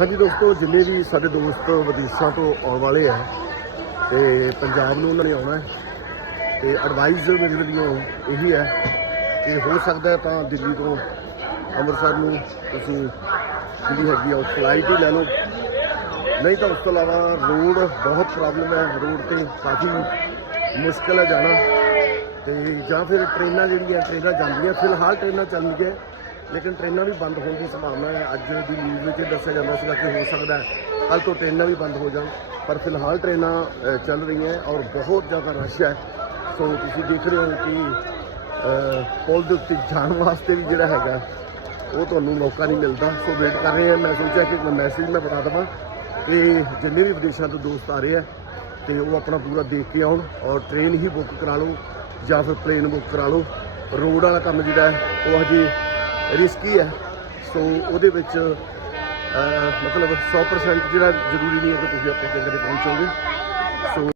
ਹਾਂਜੀ ਦੋਸਤੋ, ਜਿੰਨੇ ਵੀ ਸਾਡੇ ਦੋਸਤ ਵਿਦੇਸ਼ਾਂ ਤੋਂ ਆਉਣ ਵਾਲੇ ਆ ਤੇ ਪੰਜਾਬ ਨੂੰ ਉਹਨਾਂ ਨੇ ਆਉਣਾ ਹੈ, ਤੇ ਐਡਵਾਈਸ ਮੇਰੇ ਵੱਲੋਂ ਇਹੀ ਹੈ ਕਿ ਹੋ ਸਕਦਾ ਤਾਂ ਦਿੱਲੀ ਤੋਂ ਅੰਮ੍ਰਿਤਸਰ ਨੂੰ ਤੁਸੀਂ ਜਿਹੜੀ ਹੈਗੀ ਆ ਉਹ ਫਲਾਈਟ ਹੀ ਲੈ ਲਓ। ਨਹੀਂ ਤਾਂ ਉਸ ਤੋਂ ਇਲਾਵਾ ਰੋਡ ਬਹੁਤ ਪ੍ਰੋਬਲਮ ਹੈ ਰੋਡ ਤੇ ਕਾਫੀ ਮੁਸ਼ਕਲ ਹੈ ਜਾਣਾ ਤੇ ਜਾਂ ਫਿਰ ਟ੍ਰੇਨਾਂ ਜਿਹੜੀਆਂ, ਟ੍ਰੇਨਾਂ ਜਾਂਦੀਆਂ, ਫਿਲਹਾਲ ਟ੍ਰੇਨਾਂ ਚੱਲਦੀਆਂ। ਲੇਕਿਨ ਟ੍ਰੇਨਾਂ ਵੀ ਬੰਦ ਹੋਣ ਦੀ ਸੰਭਾਵਨਾ ਹੈ। ਅੱਜ ਦੀ ਨਿਊਜ਼ ਵਿੱਚ ਇਹ ਦੱਸਿਆ ਜਾਂਦਾ ਸੀਗਾ ਕਿ ਹੋ ਸਕਦਾ ਹੈ ਕੱਲ ਤੋਂ ਟ੍ਰੇਨਾਂ ਵੀ ਬੰਦ ਹੋ ਜਾਣ। ਪਰ ਫਿਲਹਾਲ ਟ੍ਰੇਨਾਂ ਚੱਲ ਰਹੀਆਂ ਔਰ ਬਹੁਤ ਜ਼ਿਆਦਾ ਰਸ਼ ਹੈ। ਸੋ ਤੁਸੀਂ ਦੇਖ ਰਹੇ ਹੋ ਕਿ ਪੁਲ ਦੇ ਉੱਤੇ ਜਾਣ ਵਾਸਤੇ ਵੀ ਜਿਹੜਾ ਹੈਗਾ, ਉਹ ਤੁਹਾਨੂੰ ਮੌਕਾ ਨਹੀਂ ਮਿਲਦਾ। ਸੋ ਵੇਟ ਕਰ ਰਹੇ ਹਾਂ। ਮੈਂ ਸੋਚਿਆ ਕਿ ਇੱਕ ਮੈਸੇਜ ਮੈਂ ਬਤਾ ਦੇਵਾਂ ਕਿ ਜਿੰਨੇ ਵੀ ਵਿਦੇਸ਼ਾਂ ਤੋਂ ਦੋਸਤ ਆ ਰਹੇ ਆ ਤੇ ਉਹ ਆਪਣਾ ਪੂਰਾ ਦੇਖ ਕੇ ਆਉਣ ਔਰ ਟ੍ਰੇਨ ਹੀ ਬੁੱਕ ਕਰਾ ਲਓ ਜਾਂ ਫਿਰ ਪਲੇਨ ਬੁੱਕ ਕਰਾ ਲਓ। ਰੋਡ ਵਾਲਾ ਕੰਮ ਜਿਹੜਾ ਉਹ ਹਜੇ ਰਿਸਕੀ ਹੈ। ਸੋ ਉਹਦੇ ਵਿੱਚ ਮਤਲਬ 100% ਜਿਹੜਾ ਜ਼ਰੂਰੀ ਨਹੀਂ ਹੈ ਕਿ ਤੁਸੀਂ ਆਪਣੀ ਜਗ੍ਹਾ ਪਹੁੰਚੋਗੇ। ਸੋ